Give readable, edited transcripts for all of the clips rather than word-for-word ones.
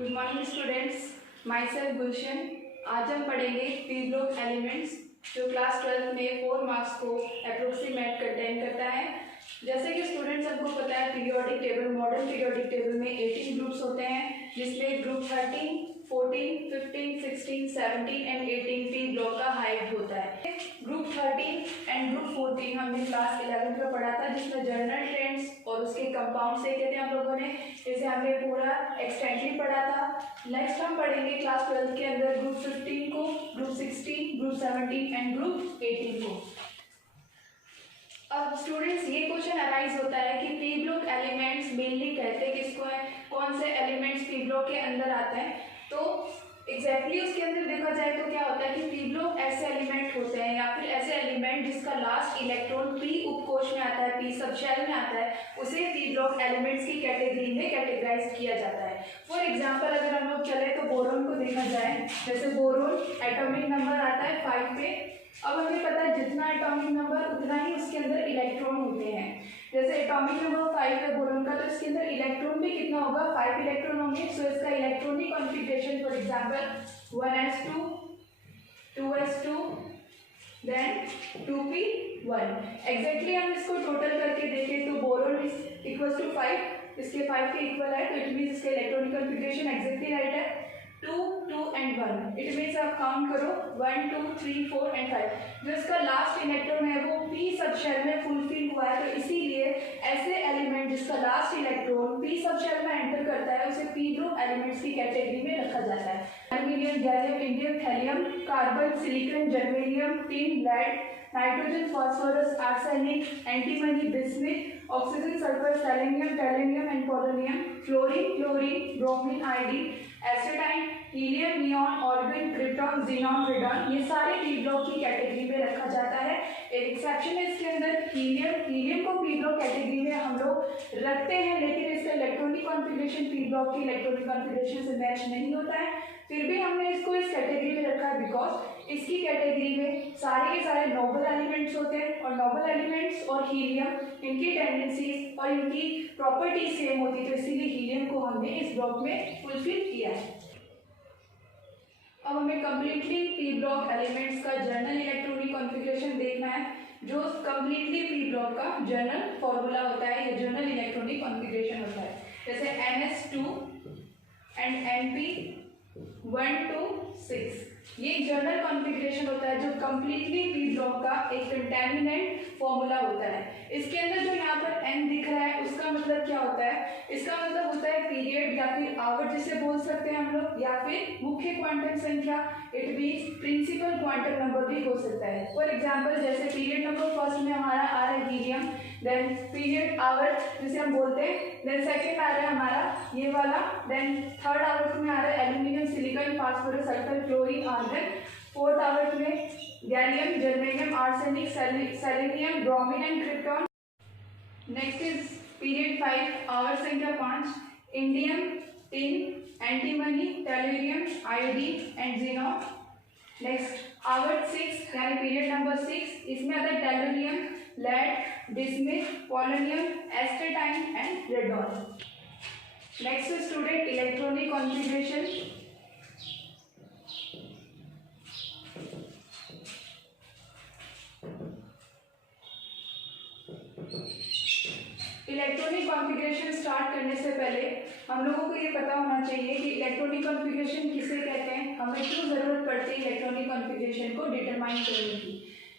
Good morning students, myself Gulshan. आज हम पढ़ेंगे पी ब्लॉक एलिमेंट्स जो क्लास 12 में 4 मार्क्स को अप्रोक्सीमेट कंटेन करता है। जैसे कि स्टूडेंट्स सबको पता है periodic table, modern periodic table में 18 ग्रुप्स होते हैं, जिसमें ग्रुप 13, 14, 15, 16, 17 एंड 18 पी ब्लॉक का हाइट होता है। ग्रुप 13 एंड ग्रुप 14 हमने क्लास 11 में पढ़ा था, जिसमें जनरल ट्रेंड्स और उसके कंपाउंड से कहते हैं हम लोगों ने, इसे हमने पूरा एक्सटेंडली पढ़ा था। नेक्स्ट हम पढ़ेंगे क्लास 12 के अंदर ग्रुप 15 को, ग्रुप 16, ग्रुप 17 एंड ग्रुप 18 को। अब स्टूडेंट्स ये क्वेश्चन अराइज होता है कि पी ब्लॉक एलिमेंट्स मेनली कहते हैं किसको है, कौन से एलिमेंट्स पी ब्लॉक के अंदर आते हैं। तो एग्जैक्टली उसके अंदर देखा जाए तो क्या होता है कि पी ब्लॉक ऐसे एलिमेंट होते हैं या फिर ऐसे एलिमेंट जिसका लास्ट इलेक्ट्रॉन पी उपकोश में आता है, पी सबशेल में आता है, उसे पी ब्लॉक एलिमेंट्स की कैटेगरी में कैटेगराइज किया जाता है। फॉर एग्जाम्पल अगर हम लोग चले तो बोरोन को देखा जाए, जैसे बोरोन एटॉमिक नंबर आता है 5 पे। अब हमें पता है जितना एटॉमिक नंबर उतना ही उसके अंदर इलेक्ट्रॉन होते हैं। जैसे एटॉमिक नंबर 5 है बोरोन का, तो इसके अंदर इलेक्ट्रॉन भी कितना होगा, 5 इलेक्ट्रॉन होंगे। सो इसका electronic configuration for example 1s2, 2s2, then 2p1। Exactly हम इसको टोटल करके देखें तो बोरोन इक्वल्स टू 5, इसके 5 के इक्वल है, तो इट मीन्स इसका इलेक्ट्रॉनिक कॉन्फ़िगरेशन एग्जैक्टली राइट है। 2, 2 एंड 1, इट मीन्स आप काउंट करो 1, 2, 3, 4 एंड 5। जो इसका लास्ट इलेक्ट्रॉन है वो पी सबशेल में फुलफिल हुआ है, तो इसीलिए ऐसे एलिमेंट जिसका लास्ट इलेक्ट्रॉन पी सबशेल में एंटर करता है उसे पी ग्रुप एलिमेंट्स की कैटेगरी में रखा जाता है। Aluminium, gallium, indium, thallium, carbon, silicon, germanium, tin, lead, nitrogen, phosphorus, arsenic, antimony, bismuth, oxygen, sulphur, selenium, tellurium and polonium, fluorine, chlorine, bromine, iodine, astatine, helium, neon, argon, krypton, xenon, radon, ये सारे P block की category में रखा जाता है। एक exception है इसके अंदर हीलियम को पी ब्लॉक कैटेगरी में हम लोग रखते हैं, लेकिन इसका इलेक्ट्रॉनिक कॉन्फ़िगरेशन पी ब्लॉक की इलेक्ट्रॉनिक कॉन्फ़िगरेशन से मैच नहीं होता है। फिर भी हमने इसको इस कैटेगरी में रखा है बिकॉज इसकी कैटेगरी में सारे के सारे नोबल एलिमेंट्स होते हैं, और नोबल एलिमेंट्स और हीलियम इनकी टेंडेंसीज और इनकी प्रॉपर्टीज सेम होती है, तो इसीलिए हीलियम को हमने इस ब्लॉक में फुलफिल किया है। अब हमें कम्प्लीटली पी ब्लॉक एलिमेंट्स का जनरल इलेक्ट्रॉनिक कॉन्फ़िगरेशन देखना है, जो कम्प्लीटली पी ब्लॉक का जनरल फॉर्मूला होता है या जनरल इलेक्ट्रॉनिक कॉन्फ़िगरेशन होता है। जैसे NS2 एंड NP1 to 6, ये जनरल कॉन्फ़िगरेशन होता है जो कम्प्लीटली पी ब्लॉक का एक कंटेमिनेंट फॉर्मूला होता है। इसके अंदर जो यहाँ पर n दिख रहा है उसका मतलब क्या होता है, इसका मतलब होता है पीरियड या फिर आवर जिसे बोल सकते हैं हम लोग, या फिर मुख्य क्वांटम संख्या, it means principal quantum number भी हो सकता है। फॉर एग्जाम्पल जैसे पीरियड नंबर फर्स्ट में हमारा आ रहा है हीलियम, देन पीरियड आवर जिसे हम बोलते हैं, देन सेकेंड आ रहा है हमारा ये वाला, देन थर्ड आवर्स में आ रहा है aluminium, silicon, phosphorus, sulphur, chlorine, argon, fourth आवर्स में gallium, germanium, arsenic, selenium, bromine and krypton. Next is period 5, आवर संख्या 5, indium, tin, antimony, tellurium, iodine and xenon. Next आवर 6 यानी पीरियड नंबर 6, इसमें आता है tellurium, lead, bismuth, polonium, astatine and radon. Next student electronic configuration. Electronic configuration start करने से पहले हम लोगों को ये पता होना चाहिए कि इलेक्ट्रॉनिक कॉन्फ़िगरेशन किसे कहते हैं, हमें क्यों ज़रूरत पड़ती है इलेक्ट्रॉनिक कॉन्फ़िगरेशन को डिटरमाइन करने की।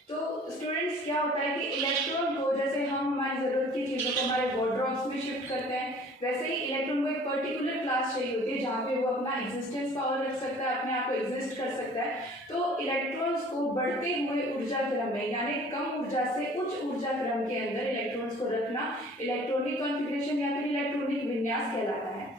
तो स्टूडेंट्स क्या होता है कि इलेक्ट्रॉन को जैसे हम हमारी ज़रूरत की चीज़ों को हमारे वार्डरोब्स में शिफ्ट करते हैं, वैसे ही इलेक्ट्रॉन को एक पर्टिकुलर क्लास चाहिए होती है जहाँ पे वो अपना एग्जिस्टेंस पावर रख सकता है, अपने आप को एग्जिस्ट कर सकता है। तो इलेक्ट्रॉन्स को बढ़ते हुए ऊर्जा क्रम में यानी कम ऊर्जा से उच्च ऊर्जा क्रम के अंदर इलेक्ट्रॉन्स को रखना इलेक्ट्रॉनिक कॉन्फ़िगरेशन या फिर इलेक्ट्रॉनिक विन्यास कहलाता है।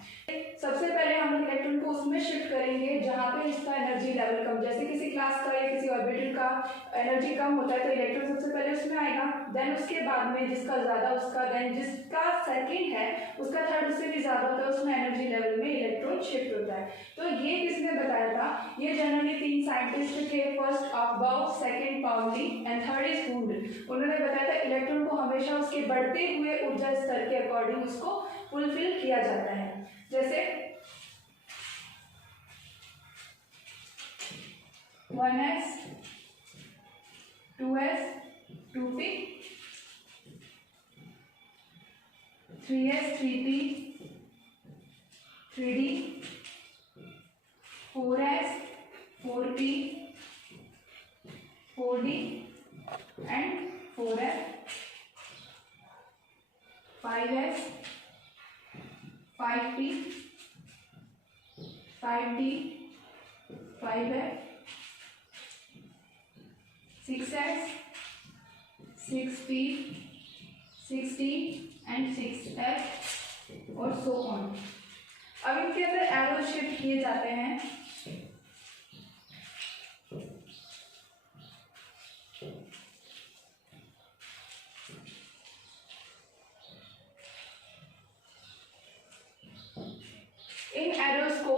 सबसे पहले हम लोग इलेक्ट्रॉन को उसमें शिफ्ट करेंगे जहाँ पे इसका एनर्जी लेवल कम, जैसे किसी क्लास का या किसी ऑर्बिटल का एनर्जी कम होता है तो इलेक्ट्रॉन सबसे पहले उसमें आएगा, देन उसके बाद में जिसका ज़्यादा उसका, देन जिसका सेकंड है उसका थर्ड उससे भी ज़्यादा होता है, उसमें एनर्जी लेवल में इलेक्ट्रॉन शिफ्ट होता है। तो ये किसने बताया था, ये जनरली 3 साइंटिस्ट थे, first Aufbau, second Pauli and third is Hund. उन्होंने बताया था इलेक्ट्रॉन को हमेशा उसके बढ़ते हुए ऊर्जा स्तर के अकॉर्डिंग उसको फुलफिल किया जाता है। जैसे 1s 2s 2p 3s 3p 3d 4s 4p 4d and 4f 5s 5p 5d 5f 6s 6p 6d and 6f और सो ऑन। अब इनके अंदर एरो शिफ्ट किए जाते हैं। इन एरोस को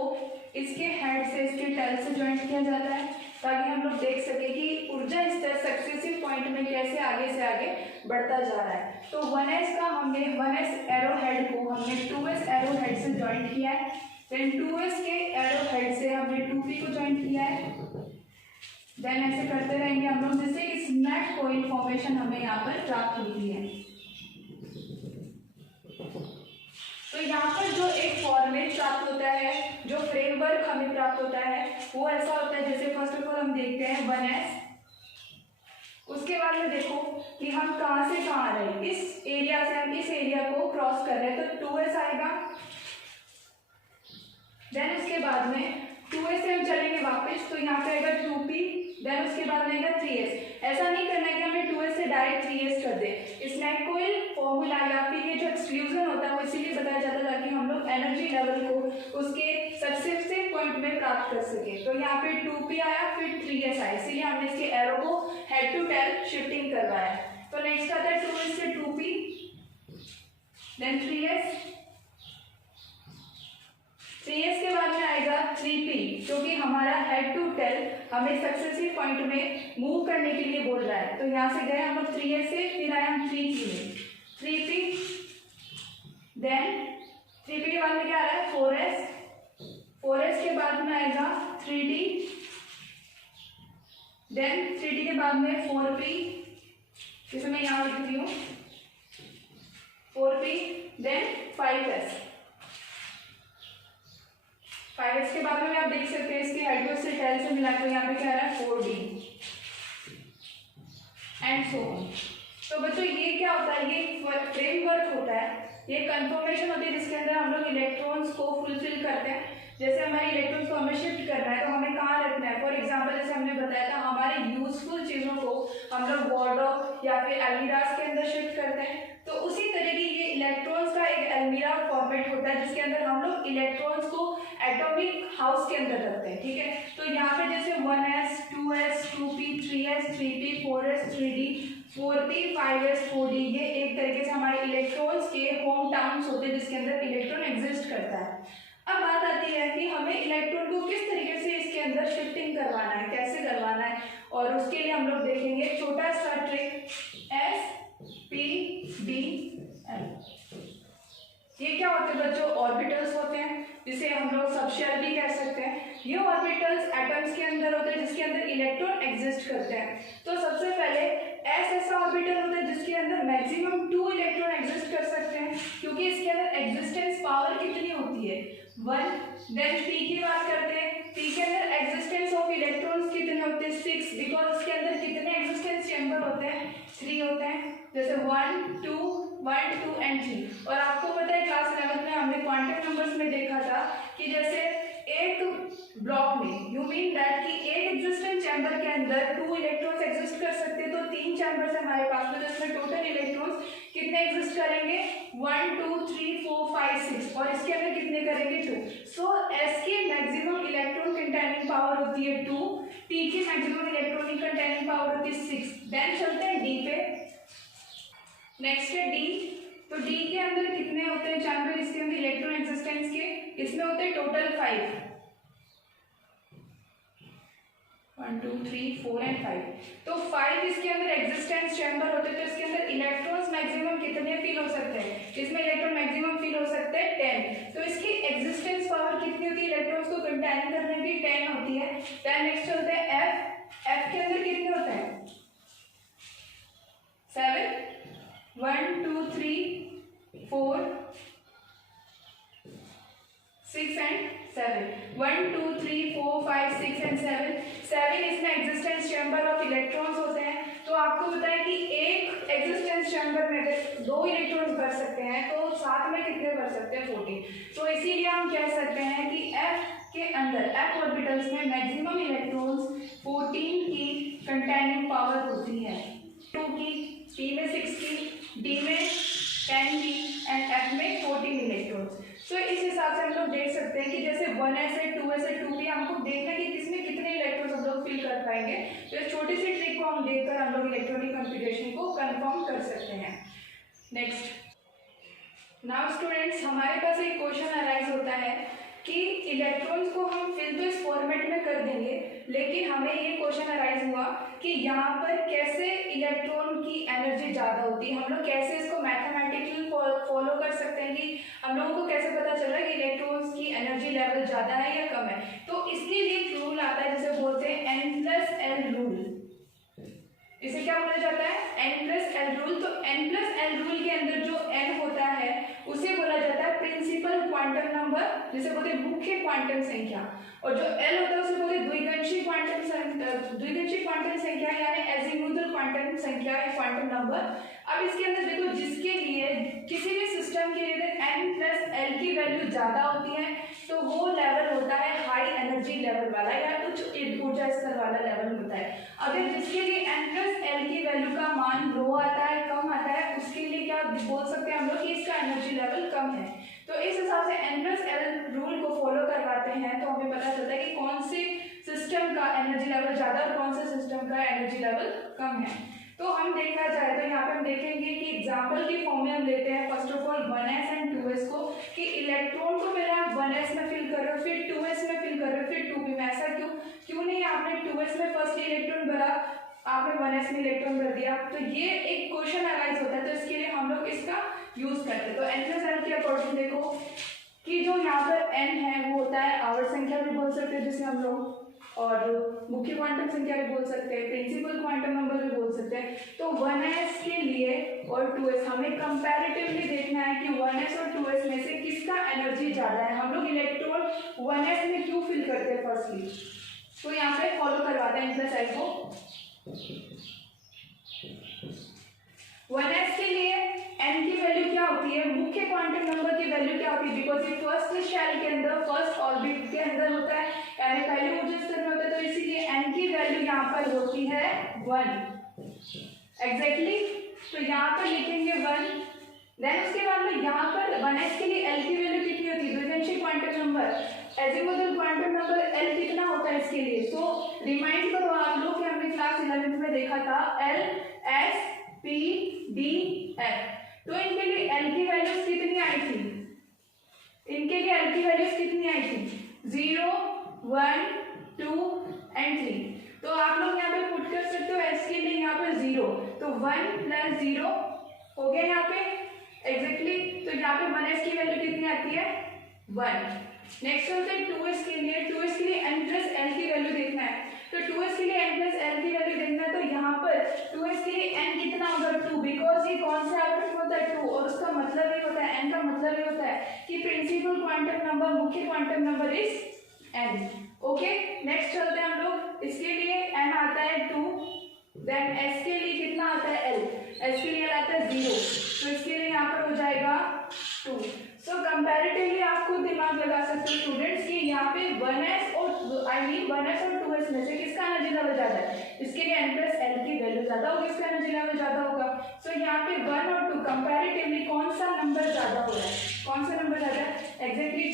इसके हेड से इसके टेल से ज्वाइंट किया जाता है ताकि हम लोग देख सके कि ऊर्जा स्तर सक्सेसिव पॉइंट में कैसे आगे से आगे बढ़ता जा रहा है। तो 1s का हमने 1s एरो हेड को हमने 2s एरो हेड से ज्वाइंट किया है, देन 2s के एरो हेड से हमने 2p को ज्वाइंट किया है, देन ऐसे करते रहेंगे हम लोग जिससे इस नेट को इन्फॉर्मेशन हमें यहाँ पर प्राप्त होती है। तो यहाँ पर जो एक फॉर्मेट प्राप्त होता है, जो फ्रेमवर्क हमें प्राप्त होता है वो ऐसा होता है जैसे फर्स्ट ऑफ ऑल हम देखते हैं 1s, उसके बाद में देखो कि हम कहाँ से कहाँ आ रहे हैं, इस एरिया से हम इस एरिया को क्रॉस कर रहे हैं तो 2s आएगा, देन उसके बाद में 2s से हम चलेंगे वापस तो यहाँ पे आएगा 2p, देन उसके बाद में आएगा 3s। ऐसा नहीं करना है कि हमें 2s से डायरेक्ट 3s कर दे। स्नैक कोइल फॉर्मूला या फिर ये जो एक्सक्लूजन होता है वो इसीलिए बताया जाता है ताकि हम लोग एनर्जी लेवल को उसके सक्सेसिव पॉइंट में प्राप्त कर सके। तो यहाँ पे 2p आया फिर 3s आया, इसीलिए हमने इसके एरो को हेड टू टेल शिफ्टिंग करवाया। तो नेक्स्ट आता है 2s से 2p, देन 3s के बाद में आएगा 3p क्योंकि हमारा हेड टू टेल हमें सक्सेसिव पॉइंट में मूव करने के लिए बोल रहा है। तो यहाँ से गए हम लोग 3s से, फिर आए हम 3p में, 3p, देन 3p के बाद में क्या आ रहा है 4s, 4s के बाद में आएगा 3d, देन 3d के बाद में 4p, जिसे मैं यहाँ लिखती हूँ 4p, देन 5s। 5s के बाद में आप देख सकते हैं इसके हेड को से टेल से मिलाकर यहाँ पे क्या आ रहा है 4d एंड सो ऑन। तो बच्चों ये क्या होता है, ये फ्रेमवर्क होता है, ये कंफर्मेशन होती है जिसके अंदर हम लोग इलेक्ट्रॉन्स को फुलफिल करते हैं। जैसे हमारे इलेक्ट्रॉन्स को हमें शिफ्ट करना है तो हमें कहाँ रखना है, फॉर एग्जांपल जैसे हमने बताया था हमारे यूजफुल चीज़ों को हम लोग वार्डरोब या फिर अलमीराज के अंदर शिफ्ट करते हैं। तो उसी तरीके ये इलेक्ट्रॉन्स का एक अलमीरा फॉर्मेट होता है जिसके अंदर हम लोग इलेक्ट्रॉन्स को एटॉमिक हाउस के अंदर रखते हैं, ठीक है। तो यहाँ पे जैसे 1s 2s 2p 3s 3p 4s 3d 4p 5s 4d ये एक तरीके से हमारे इलेक्ट्रॉन्स के होम टाउन्स होते हैं जिसके अंदर इलेक्ट्रॉन एग्जिस्ट करता है। अब बात आती है कि हमें इलेक्ट्रॉन को किस तरीके से इसके अंदर शिफ्टिंग करवाना है, कैसे करवाना है, और उसके लिए हम लोग देखेंगे छोटा सा trick s p d l। ये क्या होते हैं बच्चों, ऑर्बिटल्स होते हैं जिसे हम लोग सबशेल भी कह सकते हैं। ये ऑर्बिटल्स एटम्स के अंदर होते हैं जिसके अंदर इलेक्ट्रॉन एग्जिस्ट करते हैं। तो सबसे पहले एस ऐसा ऑर्बिटल होता है जिसके अंदर मैक्सिमम 2 इलेक्ट्रॉन एग्जिस्ट कर सकते हैं क्योंकि इसके अंदर एग्जिस्टेंस पावर कितनी होती है 1। देन पी की बात करते हैं, पी के अंदर एग्जिस्टेंस ऑफ इलेक्ट्रॉन्स कितने होते हैं 6 बिकॉज उसके अंदर कितने एग्जिस्टेंस चैम्बर होते हैं 3 होते हैं, जैसे 1 2 एंड 3। और आपको पता है क्लास 11 में हमने क्वांटम नंबर्स में देखा था कि जैसे एक ब्लॉक में यू मीन दैट कि एक एग्जिस्टेंस चैम्बर के अंदर 2 इलेक्ट्रॉन्स एग्जिस्ट कर सकते हैं, तो 3 चैम्बर्स हमारे पास में जिसमें टोटल इलेक्ट्रॉन्स कितने एग्जिस्ट करेंगे 1 2 3 4 5 6 और इसके अंदर कितने करेंगे 2। सो एस की मैक्सिमम इलेक्ट्रॉन कंटेनिंग पावर होती है 2, टी की मैक्सिमम इलेक्ट्रॉनिक कंटेनिंग पावर होती है 6। देन चलते हैं डी पे, नेक्स्ट है डी। तो डी के अंदर कितने होते हैं चैम्बर इसके अंदर इलेक्ट्रॉन एग्जिस्टेंस के, इसमें होते हैं टोटल 5 1 2 3 4 एंड 5। तो 5 इसके अंदर एग्जिस्टेंस चैम्बर होते हैं, तो इसके अंदर इलेक्ट्रॉन्स मैक्सिमम कितने फील हो सकते हैं, इसमें इलेक्ट्रॉन मैक्सिमम फील हो सकते हैं 10। तो इसकी एग्जिस्टेंस पावर कितनी होती है इलेक्ट्रॉन्स को कंटेन करने की 10 होती है। देन नेक्स्ट चलते हैं एफ। F के अंदर कितने होते हैं 7, 1 2 3 4 6 and 7, 1 2 3 4 5 6 and 7 इसमें एग्जिस्टेंस चैम्बर ऑफ इलेक्ट्रॉन्स होते हैं। तो आपको पता है कि एक एग्जिस्टेंस चैम्बर में अगर 2 इलेक्ट्रॉन्स भर सकते हैं तो साथ में कितने भर सकते हैं 14। तो इसीलिए हम कह सकते हैं कि F के अंदर F ऑर्बिटल्स में मैक्सिमम इलेक्ट्रॉन्स 14 की कंटेनिंग पावर होती है, 2 की, P में 6 की, D में 10 की एंड F में 14 इलेक्ट्रॉन्स। तो इस हिसाब से हम लोग देख सकते हैं कि जैसे 1s है 2s है 2p, हमको देखना है कि किसमें कितने इलेक्ट्रॉन्स हम लोग फिल कर पाएंगे। तो इस छोटी सी ट्रिक को हम देखकर हम लोग इलेक्ट्रॉनिक कॉन्फ़िगरेशन को कंफर्म कर सकते हैं। नेक्स्ट, नाउ स्टूडेंट्स, हमारे पास एक क्वेश्चन अराइज होता है कि इलेक्ट्रॉन्स को हम फिल तो इस फॉर्मेट में कर देंगे, लेकिन हमें ये क्वेश्चन अराइज हुआ कि यहाँ पर कैसे इलेक्ट्रॉन की एनर्जी ज़्यादा होती है, हम लोग कैसे इसको मैथमेटिकली फॉलो कर सकते हैं कि हम लोगों को कैसे पता चला कि इलेक्ट्रॉन्स की एनर्जी लेवल ज़्यादा है या कम है। तो इसके लिए एक रूल आता है जिसे बोलते हैं N+L रूल। इसे क्या बोला जाता है N+L रूल। तो N+L रूल के अंदर जो N होता है उसे बोला जाता है प्रिंसिपल क्वांटम नंबर, जिसे बोलते हैं मुख्य क्वांटम संख्या, और जो L होता है उसे बोलते हैं द्विगंशी क्वांटम संख्या यानी एजीमुथल क्वांटम संख्या या क्वांटम नंबर। अब इसके अंदर देखो, जिसके लिए किसी भी सिस्टम के लिए N+L की वैल्यू ज्यादा होती है तो वो लेवल होता है हाई एनर्जी लेवल वाला या उच्च ऊर्जा स्तर वाला लेवल होता है। अगर जिसके लिए N+L की वैल्यू का मान लो आता है, कम आता है, उसके लिए क्या बोल सकते हैं हम लोग कि इसका एनर्जी लेवल कम है। तो इस हिसाब से N+L रूल को फॉलो करवाते हैं तो हमें पता चलता है कि कौन से सिस्टम का एनर्जी लेवल ज्यादा और कौन से सिस्टम का एनर्जी लेवल कम है। तो हम देखा जाए तो यहाँ पे हम देखेंगे कि एग्जाम्पल की फॉर्म में हम लेते हैं first of all 1s and 2s को, कि इलेक्ट्रॉन को पहले आप 1s में फिल कर रहे हो, फिर 2s में फिल कर रहे हो, फिर 2p में। ऐसा क्यों नहीं आपने 2s में फर्स्ट इलेक्ट्रॉन भरा, आपने 1s में इलेक्ट्रॉन भर दिया। तो ये एक क्वेश्चन अराइज होता है, तो इसके लिए हम लोग इसका यूज करते हैं। तो N+L के अकॉर्डिंग देखो कि जो यहाँ पर n है वो होता है आवर्त संख्या भी बोल सकते हैं जिसे हम लोग, और मुख्य क्वांटम संख्या भी बोल सकते हैं, प्रिंसिपल क्वांटम नंबर भी बोल सकते हैं। तो 1s के लिए और 2s हमें कंपैरेटिवली देखना है कि 1s और 2s में से किसका एनर्जी ज्यादा है। हम लोग इलेक्ट्रॉन 1s में क्यों फिल करते हैं फर्स्टली, तो यहाँ पे फॉलो करवाते हैं N+L को। 1s के लिए n की वैल्यू क्या होती है, मुख्य क्वांटम नंबर की वैल्यू क्या होती है, बिकॉज ये फर्स्ट शेल के अंदर फर्स्ट ऑर्बिट के अंदर होता है यानी पहले ऊर्जा स्तर में होता है, तो इसीलिए n की वैल्यू यहाँ पर होती है 1 एग्जैक्टली। तो यहाँ पर लिखेंगे 1। देन उसके बाद में यहाँ पर 1s के लिए l की वैल्यू कितनी होती है, द्विगंशी quantum number, azimuthal quantum number l कितना होता है इसके लिए। तो रिमाइंड करो आप लोग कि हमने क्लास 11th में देखा था L S P D F। तो इनके लिए L की वैल्यूज कितनी आई थी, इनके लिए L की वैल्यूज कितनी आई थी 0 1 2 एंड 3। तो आप लोग यहाँ पे पुट कर सकते हो S के लिए यहाँ पर 0, तो 1 + 0 हो गया यहाँ पे एग्जैक्टली। तो यहाँ पे 1s की वैल्यू कितनी आती है 1। नेक्स्ट होता है 2s के लिए। 2s के लिए N+L की वैल्यू देखना है, तो 2s के लिए N+L की वैल्यू देखना है। तो यहाँ पर 2s के लिए n कितना होगा 2, बिकॉज ये कौन सा एटम होता है 2, और उसका मतलब ये होता है n का मतलब ये होता है कि प्रिंसिपल क्वांटम नंबर, मुख्य quantum number is n। Okay, next चलते हैं हम लोग। इसके लिए n आता है 2, देन s के लिए कितना आता है l, s के लिए आता है 0, तो इसके लिए यहाँ पर हो जाएगा 2। सो कंपैरेटिवली आप खुद दिमाग लगा सकते हो स्टूडेंट्स कि यहाँ पे 1s और 2s में से किसका एनर्जी लेवल ज्यादा है। इसके लिए N+L की वैल्यू ज्यादा होगी, इसका एनर्जी लेवल ज्यादा होगा। सो यहाँ पे 1 और 2 कंपैरेटिवली कौन सा नंबर ज्यादा हो रहा है, कौन सा नंबर ज्यादा है, एग्जैक्टली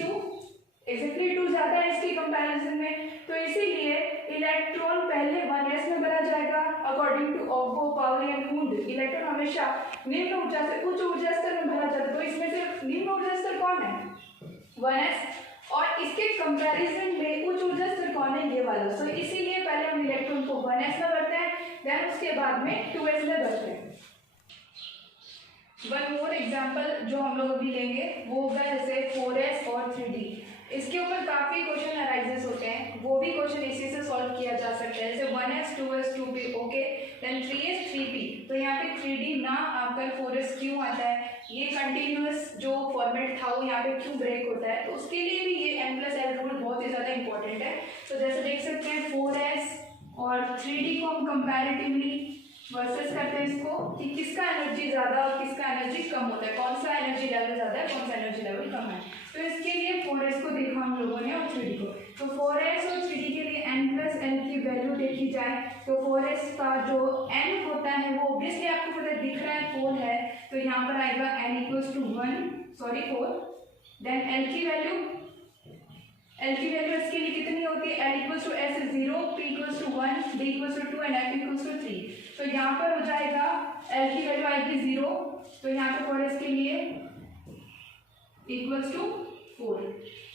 2 ज्यादा है इसके कंपैरिजन में। तो इसीलिए इलेक्ट्रॉन पहले 1s में भरा जाएगा according to Aufbau Pauli and Hund. इलेक्ट्रॉन हमेशा निम्न ऊर्जा से उच्च ऊर्जा स्तर में भरा जाता है, तो इसमें से निम्न ऊर्जा स्तर कौन है 1s, और इसके कंपैरिजन में उच्च ऊर्जा स्तर कौन है ये वाला। सो इसीलिए पहले हम इलेक्ट्रॉन को 1s में भरते हैं, देन उसके बाद में 2s में भरते हैं। वन मोर एग्जाम्पल जो हम लोग अभी लेंगे वो होगा जैसे 4s और 3d। इसके ऊपर काफ़ी क्वेश्चन अराइजेस होते हैं, वो भी क्वेश्चन इसी से सॉल्व किया जा सकता है, जैसे 1s 2s 2p okay, then 3s 3p। तो यहाँ पे 3d ना आकर 4s क्यों आता है, ये कंटिन्यूअस जो फॉर्मेट था वो यहाँ पे क्यों ब्रेक होता है, तो उसके लिए भी ये n+l रूल बहुत ही ज़्यादा इंपॉर्टेंट है। तो जैसे देख सकते हैं 4s और 3d को हम कंपैरेटिवली वर्सेस करते हैं इसको कि किसका एनर्जी ज़्यादा और किसका एनर्जी कम होता है, कौन सा एनर्जी लेवल ज़्यादा है, कौन सा एनर्जी लेवल कम है। तो इसके लिए 4s को देखा हम लोगों ने और 3d को, तो 4s और 3d के लिए n+l की वैल्यू देखी जाए तो 4s का जो n होता है वो ऑब्वियसली आपको पता दिख रहा है 4 है, तो यहाँ पर आएगा n = 4, देन l की वैल्यू इसके लिए कितनी होती है, l = s 0, p = 1, d = 2 and f = 3। तो यहाँ पर हो जाएगा l की वैल्यू आएगी 0, तो यहाँ पर 4s के लिए = 4।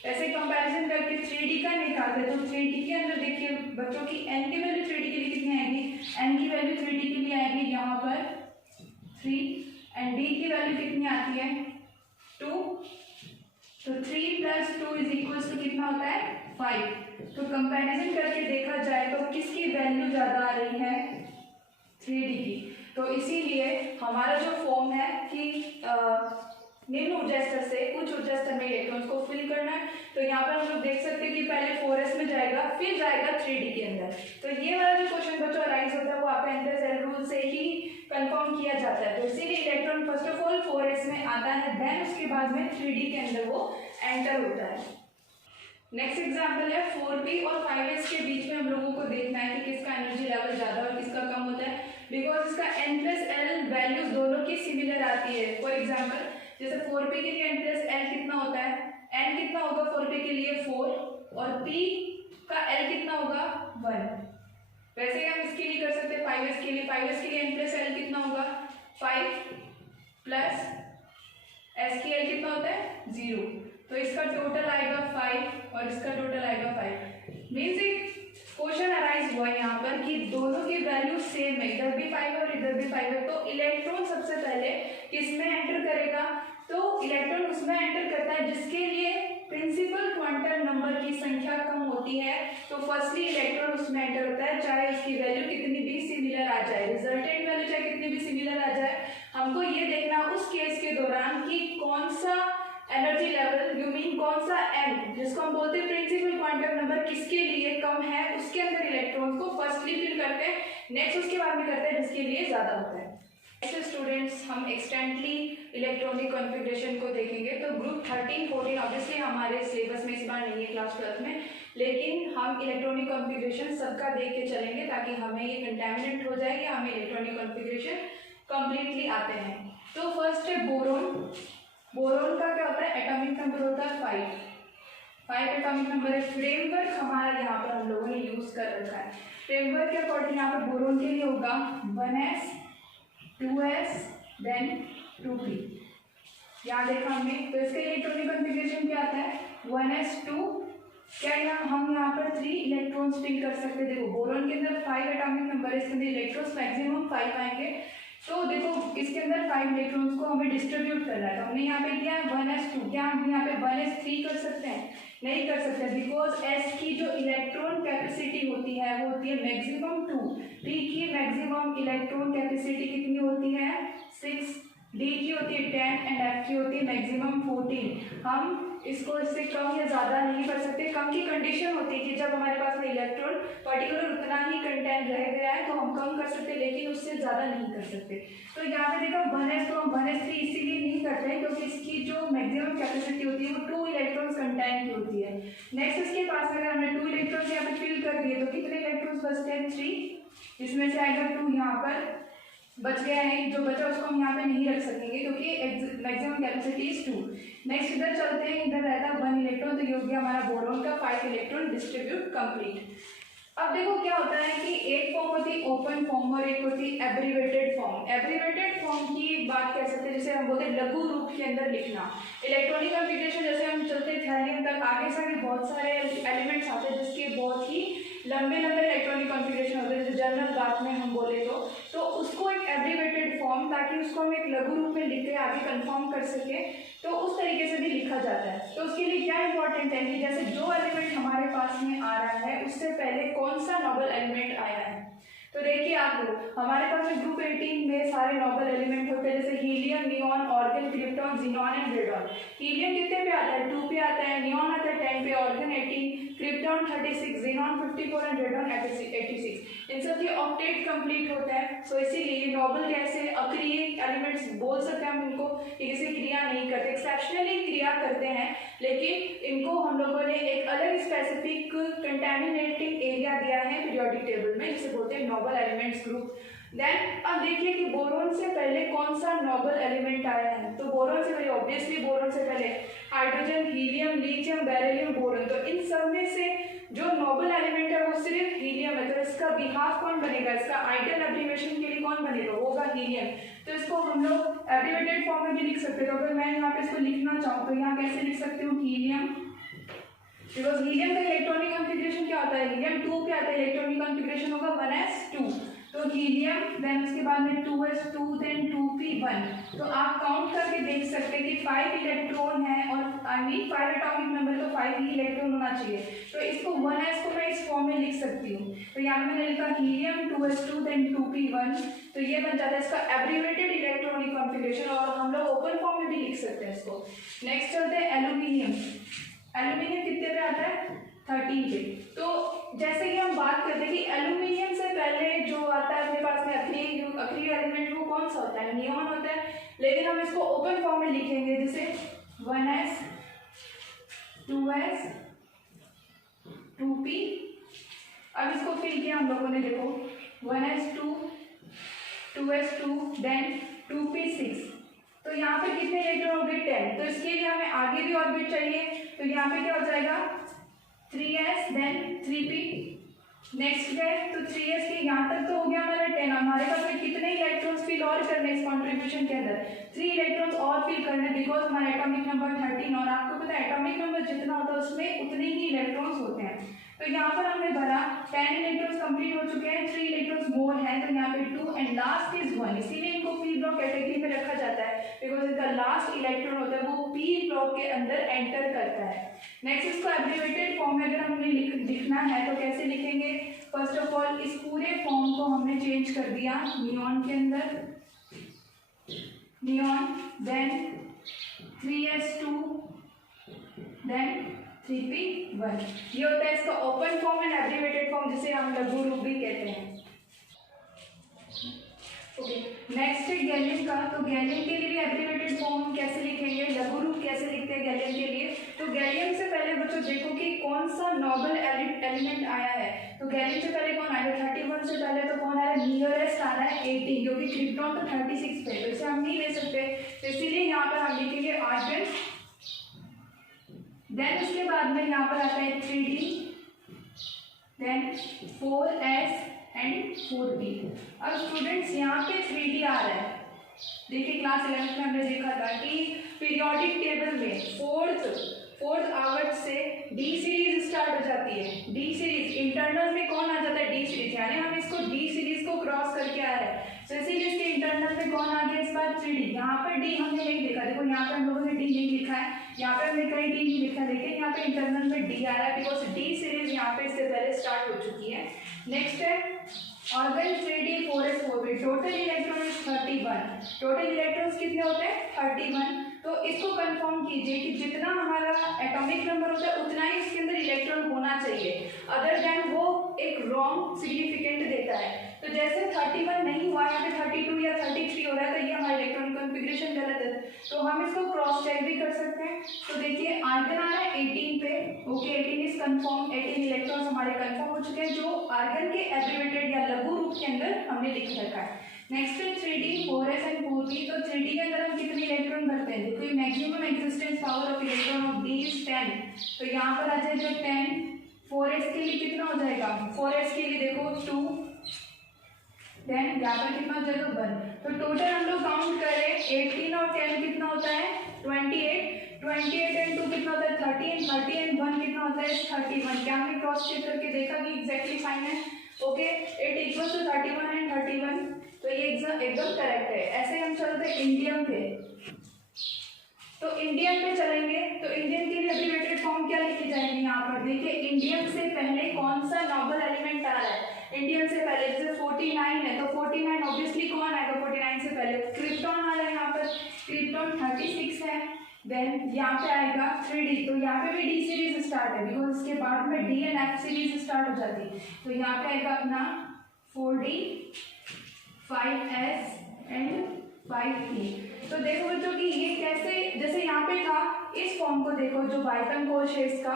ऐसे कंपैरिजन करके 3d का निकालते हैं, तो 3d के अंदर देखिए बच्चों की n की वैल्यू 3d के लिए कितनी आएगी, n की वैल्यू 3d के लिए आएगी यहाँ पर 3 एंड d की वैल्यू कितनी आती है 2, तो 3 + 2 = कितना होता है 5। तो कंपैरिजन करके देखा जाए तो किसकी वैल्यू ज़्यादा आ रही है 3d की। तो इसीलिए हमारा जो फॉर्म है कि निम्न ऊर्जा स्तर से उच्च ऊर्जा स्तर में इलेक्ट्रॉन्स को फिल करना है, तो यहाँ पर हम लोग देख सकते हैं कि पहले 4s में जाएगा फिर जाएगा 3d के अंदर। तो ये वाला जो क्वेश्चन बच्चों अराइज होता है वो आपका n+l रूल से ही कंफर्म किया जाता है। तो इसीलिए electron first of all 4s में आता है, देन उसके बाद में 3d के अंदर वो एंटर होता है। नेक्स्ट एग्जाम्पल है 4p और 5s के बीच में हम लोगों को देखना है कि किसका एनर्जी लेवल ज़्यादा और किसका कम होता है, बिकॉज इसका n+l वैल्यूज दोनों की सिमिलर आती है। फॉर एग्जाम्पल जैसे 4p के लिए n+l कितना होता है, n कितना होगा 4p के लिए 4 और p का l कितना होगा 1। वैसे ही हम इसके लिए कर सकते हैं 5s के लिए n+l कितना होगा 5 प्लस s की l कितना होता है 0, तो इसका टोटल आएगा 5 और इसका टोटल आएगा 5। मीन्स एक क्वेश्चन अराइज हुआ यहाँ पर कि दोनों की वैल्यू सेम है, इधर भी 5 है और इधर भी 5 है, तो इलेक्ट्रॉन सबसे पहले किसमें एंटर करेगा, तो इलेक्ट्रॉन उसमें एंटर करता है जिसके लिए प्रिंसिपल क्वांटम नंबर की संख्या कम होती है। तो फर्स्टली इलेक्ट्रॉन उसमें एंटर होता है चाहे उसकी वैल्यू कितनी भी सिमिलर आ जाए, रिजल्टेंट वैल्यू चाहे कितनी भी सिमिलर आ जाए, हमको ये देखना उस केस के दौरान कि कौन सा एनर्जी लेवल यू मीन कौन सा n जिसको हम बोलते हैं प्रिंसिपल क्वांटम नंबर किसके लिए कम है, उसके अंदर इलेक्ट्रॉन को फर्स्टली फिल करते हैं, नेक्स्ट उसके बाद में करते हैं जिसके लिए ज़्यादा होता है। ऐसे स्टूडेंट्स हम एक्सटेंटली इलेक्ट्रॉनिक कॉन्फ़िगरेशन को देखेंगे। तो ग्रुप 13 14 ऑब्वियसली हमारे सिलेबस में इस बार नहीं है क्लास 12 में, लेकिन हम इलेक्ट्रॉनिक कॉन्फ़िगरेशन सबका देख के चलेंगे ताकि हमें ये कंटैमिनेट हो जाए कि हमें इलेक्ट्रॉनिक कॉन्फ़िगरेशन कम्प्लीटली आते हैं। तो फर्स्ट है बोरोन। बोरोन का क्या होता है, एटॉमिक नंबर होता है 5 एटॉमिक नंबर है। फ्रेमवर्क हमारा यहाँ पर हम लोगों ने यूज़ कर रखा है, फ्रेमवर्क के अकॉर्डिंग यहाँ पर बोरोन के लिए होगा 1s 2s देन 2p। यहाँ देखा हमने, तो इसके इलेक्ट्रॉनिक कॉन्फ़िगरेशन क्या आता है 1s2, क्या हम यहाँ पर 3 इलेक्ट्रॉन्स फिल कर सकते हैं। देखो बोरोन के अंदर 5 एटॉमिक नंबर है, इसके अंदर इलेक्ट्रॉन्स मैक्सिमम 5 आएंगे, तो देखो इसके अंदर 5 इलेक्ट्रॉन्स को हमें डिस्ट्रीब्यूट करना है। तो हमने यहाँ पे किया 1s2, क्या हम यहाँ पे 1s3 कर सकते हैं, नहीं कर सकते, बिकॉज s की जो इलेक्ट्रॉन कैपेसिटी होती है वो होती है मैक्सिमम 2, p की मैक्सिमम इलेक्ट्रॉन कैपेसिटी कितनी होती है 6, d की होती है 10 एंड f की होती है मैक्सिमम 14। हम इसको इससे कम या ज़्यादा नहीं कर सकते। कम की कंडीशन होती है कि जब हमारे पास में इलेक्ट्रॉन पर्टिकुलर उतना ही कंटेंट रह गया है तो हम कम कर सकते हैं, लेकिन उससे ज़्यादा नहीं कर सकते। तो यहाँ पे देखो 1s, तो हम 1s3 इसीलिए नहीं करते हैं क्योंकि इसकी जो मैक्सिमम कैपेसिटी होती है वो 2 इलेक्ट्रॉन्स कंटेंट की होती है। नेक्स्ट इसके पास अगर हमने 2 इलेक्ट्रॉन्स यहाँ पे फिल कर दिए तो कितने इलेक्ट्रॉन्स बचते हैं 3, इसमें से आएगा 2 यहाँ पर बच गया है, जो बचा उसको हम यहाँ पे नहीं रख सकेंगे क्योंकि मैक्सिमम कैपेसिटी इज 2। नेक्स्ट इधर चलते हैं, इधर रहता है 1 इलेक्ट्रॉन, तो ये हो गया हमारा बोरोन का 5 इलेक्ट्रॉन डिस्ट्रीब्यूट कंप्लीट। अब देखो क्या होता है कि एक फॉर्म होती है ओपन फॉर्म और एक होती है एब्रीवेटेड फॉर्म। एब्रीवेटेड फॉर्म की बात कर सकते हैं, जैसे हम बोलते हैं लघु रूप के अंदर लिखना। इलेक्ट्रॉनिक कॉन्फ़िगरेशन जैसे हम चलते थैलियम तक आगे से बहुत सारे एलिमेंट्स आते हैं जिसके बहुत ही लंबे लंबे इलेक्ट्रॉनिक कॉन्फ़िगरेशन होते हैं, जो जनरल बात में हम बोले तो उसको एक एब्रीवेटेड फॉर्म, ताकि उसको हम एक लघु रूप में लिख के आगे कंफर्म कर सके, तो उस तरीके से भी लिखा जाता है। तो उसके लिए क्या इंपॉर्टेंट है कि जैसे जो एलिमेंट हमारे पास में आ रहा है उससे पहले कौन सा नोबल एलिमेंट आया है। तो देखिए आप लोग, हमारे पास में ग्रुप 18 में सारे नोबल एलिमेंट होते हैं, जैसे helium, neon, argon, krypton, xenon and radon. Helium कितने पे आता है? 2 पे आता है, नियॉन आता है 10 पे, organ 18, krypton 36, xenon 54 and radon 86। इन सब के ऑक्टेट कंप्लीट होता है। सो इसीलिए नोबल कैसे अक्रिय एलिमेंट्स बोल सकते हैं हम इनको, किसी क्रिया नहीं करते, एक्सेप्शनली क्रिया करते हैं, लेकिन इनको हम लोगों ने एक अलग स्पेसिफिक कंटेमिनेटिंग एरिया दिया है पीरियोडिक टेबल में, जिसे बोलते हैं नोबल एलिमेंट्स ग्रुप। देन अब देखिए कि बोरोन से पहले कौन सा नोबल एलिमेंट आया है। तो बोरोन से पहले ऑब्वियसली बोरोन से पहले hydrogen, helium, lithium, beryllium, boron. तो इन सब में से जो नोबल एलिमेंट है वो सिर्फ हीलियम है। तो इसका बिहाफ कौन बनेगा, इसका आइडियल एब्रीवेशन के लिए कौन बनेगा, होगा हीलियम। तो इसको हम लोग एब्रीवेटेड फॉर्म में भी लिख सकते हैं। तो अगर मैं यहाँ पे इसको लिखना चाहूँ तो यहाँ कैसे लिख सकती हूँ, हीलियम, बिकॉज हीलियम का इलेक्ट्रॉनिक कॉन्फ़िगरेशन क्या होता है, हीलियम 2 पे आता है, इलेक्ट्रॉनिक कॉन्फ़िगरेशन होगा 1s2। तो हीलियम, देन उसके बाद में 2s2, देन 2p1। तो आप काउंट करके देख सकते हैं कि 5 इलेक्ट्रॉन है, और आई मीन 5 एटॉमिक नंबर, तो 5 ही इलेक्ट्रॉन होना चाहिए। तो इसको 1s को मैं इस फॉर्म में लिख सकती हूँ। तो यहाँ पे मैंने लिखा हीलियम 2s2 देन 2p1। तो ये बन जाता है इसका एब्रीवेटेड इलेक्ट्रॉनिक कॉन्फ़िगरेशन, और हम लोग ओपन फॉर्म में भी लिख सकते हैं इसको। नेक्स्ट चलते हैं एल्यूमिनियम। एल्यूमिनियम कितने पे आता है, 13 पे। तो जैसे कि हम बात करते हैं कि एल्यूमिनियम से पहले जो आता है अपने पास में अक्रिय एलिमेंट, वो कौन सा होता है, नियॉन होता है। लेकिन हम इसको ओपन फॉर्म में लिखेंगे, जैसे 1s 2s 2p। अब इसको फिल किया हम लोगों ने, देखो 1s2 2s2 देन 2p6। तो यहाँ पे कितने इलेक्ट्रॉन हो गए, 10। तो इसके लिए हमें आगे भी ऑर्बिट चाहिए। तो यहाँ पे क्या हो जाएगा, 3s देन 3p। नेक्स्ट है, तो 3s के यहाँ तक तो हो गया हमारा 10। हमारे पास में कितने इलेक्ट्रॉन्स फिल और करने इस कॉन्ट्रीब्यूशन के अंदर, 3 इलेक्ट्रॉन्स और फिल करने, बिकॉज हमारा एटॉमिक नंबर 13, और आपको पता है एटॉमिक नंबर जितना होता है उसमें उतने ही इलेक्ट्रॉन्स होते हैं। तो यहाँ पर हमने भरा 10 इलेक्ट्रॉन्स कंप्लीट हो चुके हैं, 3 इलेक्ट्रॉन्स मोर हैं, तो यहाँ पे 2 एंड लास्ट इज 1। इसीलिए इनको पी ब्लॉक कैटेगरी में रखा जाता है, बिकॉज इनका लास्ट इलेक्ट्रॉन होता है वो पी ब्लॉक के अंदर एंटर करता है। नेक्स्ट, इसको एब्रीवेटेड फॉर्म में अगर हमें लिखना है तो कैसे लिखेंगे। फर्स्ट ऑफ ऑल इस पूरे फॉर्म को हमने चेंज कर दिया नियॉन के अंदर, neon, then 3s2 then 3p1। ये होता है इसका open form and abbreviated form, जिसे हम लघु रूप भी कहते हैं। ओके, नेक्स्ट है गैलियम का। तो गैलियम के लिए भी एब्रीवेटेड फॉर्म कैसे लिखेंगे, लघु रूप कैसे लिखते हैं गैलियम के लिए। तो गैलियम से पहले बच्चों देखो कि कौन सा नोबल एलिमेंट आया है। तो गैलियम से पहले कौन आया, 31 से पहले तो कौन आया, नियरेस्ट आ रहा है 18, क्योंकि क्रिप्टॉन तो 36 पे, तो इसे हम नहीं ले सकते। तो इसीलिए यहाँ पर हम लिखेंगे आर्गन। देन उसके बाद में यहाँ पर आता है 3d, then 4s and 4p। अब स्टूडेंट्स यहाँ पे 3d आ रहा है। देखिए क्लास 11th में हमने देखा था कि पीरियोडिक टेबल में फोर्थ आवर्त से डी सीरीज स्टार्ट हो जाती है। डी सीरीज इंटरनल में कौन आ जाता है, डी सीरीज, यानी हम इसको डी सीरीज को क्रॉस करके आ रहे हैं। तो इसीलिए इसके इंटरनल में कौन आ गया इस बार 3d। यहाँ पर डी हमने नहीं देखा, देखो यहाँ पे हम लोगों ने डी नहीं लिखा है, यहाँ पे हमने कहीं डी नहीं लिखा, लेकिन यहाँ पे इंटरनल में डी आ रहा है, बिकॉज डी सीरीज यहाँ पे इससे पहले स्टार्ट हो चुकी है। नेक्स्ट है organ 3d 4s 4p। Total electron 31। Total electrons कितने होते हैं, 31। तो इसको कंफर्म कीजिए कि जितना हमारा एटॉमिक नंबर होता है उतना ही इसके अंदर इलेक्ट्रॉन होना चाहिए, अदर देन वो एक रॉन्ग सिग्निफिकेंट देता है। तो जैसे 31 नहीं हुआ, यहाँ पे 32 या 33 हो रहा है, तो ये हमारा इलेक्ट्रॉनिक कॉन्फ़िगरेशन गलत है। तो हम इसको क्रॉस चेक भी कर सकते हैं। तो देखिए आर्गन आ रहा है 18 पे, ओके 18 इज कंफर्म, 18 इलेक्ट्रॉन्स हमारे कंफर्म हो चुके हैं, जो आर्गन के एब्रीवेटेड या लघु रूप के अंदर हमने लिख रखा है। नेक्स्ट है 3d 4s एंड 4p। तो 3d के अंदर हम कितने इलेक्ट्रॉन भरते हैं, देखो maximum existence power of electron of d is 10। तो यहाँ पर आ जाएगा 10। 4s के लिए कितना हो जाएगा, 4s के लिए देखो 2, देन यहाँ पर कितना हो जाएगा 1। तो टोटल हम लोग काउंट करें 18 और 10 कितना होता है 28, 28 एंड 2 कितना होता है 30, 30 एंड 1 कितना होता है 31। क्या हमने क्रॉस चेक करके देखा कि एग्जैक्टली फाइन है? Okay, it equals to 31 and 31, तो ये एकदम करेक्ट है। ऐसे हम चलते इंडियन पे, तो इंडियन पे चलेंगे तो इंडियन के लिए अब्रिविएटेड फॉर्म क्या लिखी जाएगी यहाँ पर? देखिए इंडियन से पहले कौन सा नोबल एलिमेंट आ रहा है? इंडियन से पहले जैसे 49 है तो 49 ऑब्वियसली कौन आएगा 49 से पहले? क्रिप्टॉन आ रहा है यहाँ पर, क्रिप्टॉन 36 है। देन यहाँ पे आएगा 3D, तो यहाँ पे भी डी सीरीज स्टार्ट है बिकॉज इसके बाद में D and F series start हो जाती है। तो यहाँ पे आएगा अपना 4D, 5S एंड 5P। तो देखो बच्चों कि ये कैसे, जैसे यहाँ पे था इस फॉर्म को देखो जो बाइथन कोश है इसका,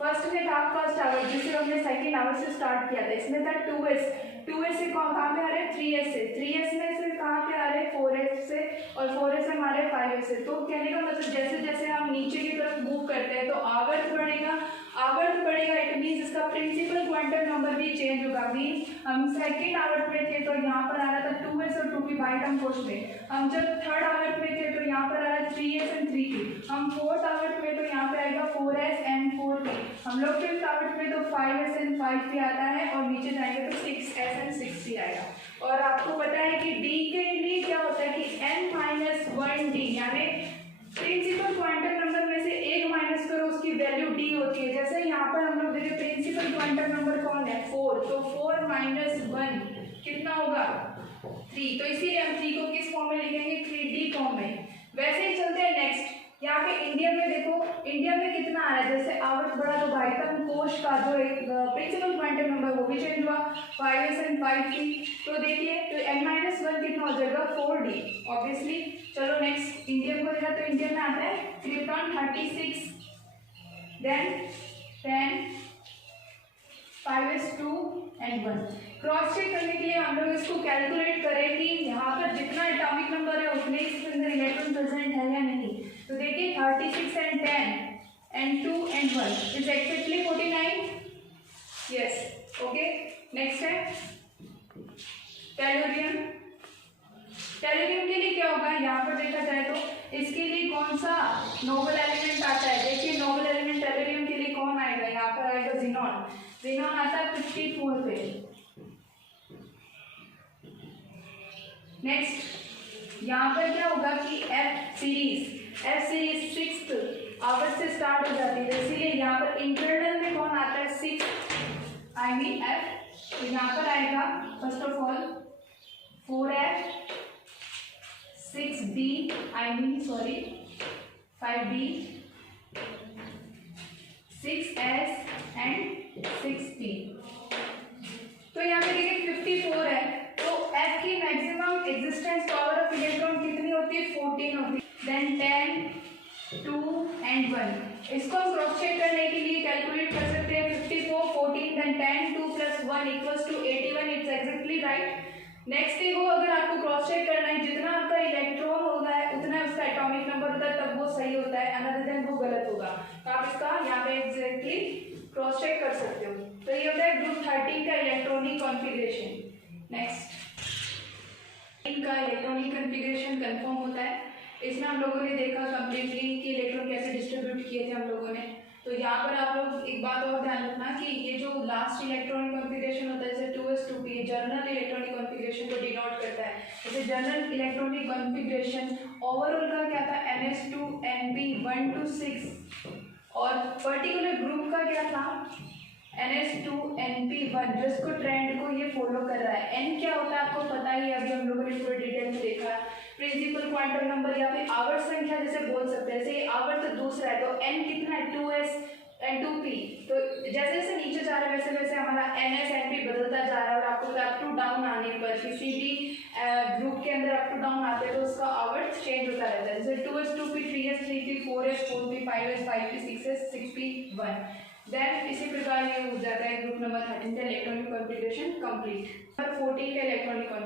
फर्स्ट में था फर्स्ट आवर जिसे हमने सेकेंड आवर से स्टार्ट किया था, इसमें था 2S से कहाँ पे आ रहे हैं 3S से, 3S में से कहाँ पे आ रहे हैं 4S से, और 4S से हमारे 5S से। तो कहने का मतलब जैसे जैसे हम नीचे की तरफ मूव करते हैं तो आवर्त बढ़ेगा, आवर्त बढ़ेगा, इट मीन्स इसका प्रिंसिपल क्वांटम नंबर भी चेंज होगा। मीन्स हम सेकेंड आवर्त में थे तो यहाँ पर आ रहा था 2S और 2P बाइटम कोश में, हम जब थर्ड आवर्त में थे तो यहाँ पर आ रहा है 3S एंड 3P, हम फोर्थ आवर्त में तो यहाँ पे आएगा 4S एंड 4P, हम लोग फिफ्थ आवर्त में तो 5S एंड 5P आता है, और नीचे जाएंगे तो 6S एंड 6P आएगा। और आपको पता है कि D के लिए क्या होता है कि n-1D, यानी प्रिंसिपल क्वांटम नंबर में से एक माइनस करो उसकी वैल्यू D होती है। जैसे यहाँ पर हम लोग देखें प्रिंसिपल क्वांटम नंबर कौन है 4, तो 4 माइनस 1 कितना होगा 3, तो इसीलिए हम 3 को किस फॉर्म में लिखेंगे 3D फॉर्म में। वैसे ही चलते हैं नेक्स्ट, यहाँ पे इंडिया में देखो, इंडिया में कितना आ रहा है, जैसे आवर्त बढ़ा तो बाइथन कोश का जो एक प्रिंसिपल क्वांटम नंबर वो भी चेंज हुआ 5S एंड 5P। तो देखिए तो n-1 कितना हो जाएगा 4D ऑब्वियसली। चलो नेक्स्ट इंडियन को देखा तो इंडियन में आता है krypton 36, then 10, 5S 2 and 1। Cross check करने के लिए हम लोग इसको कैलकुलेट करें कि यहाँ पर जितना एटॉमिक नंबर है उतने इसके अंदर इलेक्ट्रॉन प्रेजेंट है या नहीं। तो देखिए 36 and 10 and 2 and 1 is exactly 49, yes okay. Next है टेलुरियम। टेलुरियम के लिए क्या होगा, यहाँ पर देखा जाए तो इसके लिए कौन सा नोबल एलिमेंट आता है? देखिए नोबल एलिमेंट टेलुरियम के लिए कौन आएगा, यहाँ पर आएगा जिनॉन, जिनॉन आता है 54 पे। नेक्स्ट यहाँ पर क्या होगा कि F सीरीज 6th आवर्त से स्टार्ट हो जाती है, इसीलिए यहाँ पर इंटरनल में कौन आता है 6 आई मीन F। तो यहाँ पर आएगा first of all 4F, 6D I mean sorry 5D, 6S and 6P। तो यहाँ पे देखिए 54 है, तो F की maximum existence power of electron कितनी होती है 14 होती है। देन 10, 2 एंड 1, इसको हम क्रॉस चेक करने के लिए कैलकुलेट कर सकते हैं 54, 14 then 10, 2 plus 1 equals to 81, it's exactly right. Next देखो अगर आपको क्रॉस चेक करना है जितना आपका इलेक्ट्रॉन होगा है उतना उसका एटॉमिक नंबर होता है तब वो सही होता है, अनदर देन वो गलत होगा। तो आप इसका यहाँ पे एग्जैक्टली क्रॉस चेक कर सकते हो। तो ये होता है ग्रुप 13 का इलेक्ट्रॉनिक कॉन्फ़िगरेशन। नेक्स्ट इनका इलेक्ट्रॉनिक कॉन्फ़िगरेशन कंफर्म होता है, इसमें हम लोगों ने देखा कंप्लीटली कि इलेक्ट्रॉन कैसे डिस्ट्रीब्यूट किए थे हम लोगों ने। तो यहाँ पर आप लोग एक बात और ध्यान रखना कि ये जो लास्ट इलेक्ट्रॉनिक कॉन्फ़िगरेशन होता है जैसे 2s 2p general electronic configuration को डिनोट करता है। जैसे जनरल इलेक्ट्रॉनिक कॉन्फ़िगरेशन ओवरऑल का क्या था ns2 np 1 to 6, और पर्टिकुलर ग्रुप का क्या था ns2 np1, जो इसको ट्रेंड को ये फॉलो कर रहा है। n क्या होता है आपको पता ही है, अभी हम लोगों ने पूरे डिटेल में देखा है। प्रिंसिपल क्वांटम नंबर या फिर आवर्त संख्या जैसे बोल सकते हैं, जैसे आवर्त दूसरा है तो n कितना है 2s एंड 2p। तो जैसे जैसे नीचे जा रहा है वैसे वैसे हमारा ns np बदलता जा रहा है, और आपको अप टू डाउन आने पर किसी भी ग्रुप के अंदर अप टू डाउन आते हैं तो उसका आवर्त चेंज होता रहता है। जैसे 2s 2p 3s 3p 4s 4p 5s 5p 6s 6p 1। Then इसी प्रकार ये हो जाता है ग्रुप नंबर 13 का इलेक्ट्रॉनिक कॉन्फ़िगरेशन कंप्लीट। 14 का इलेक्ट्रॉनिक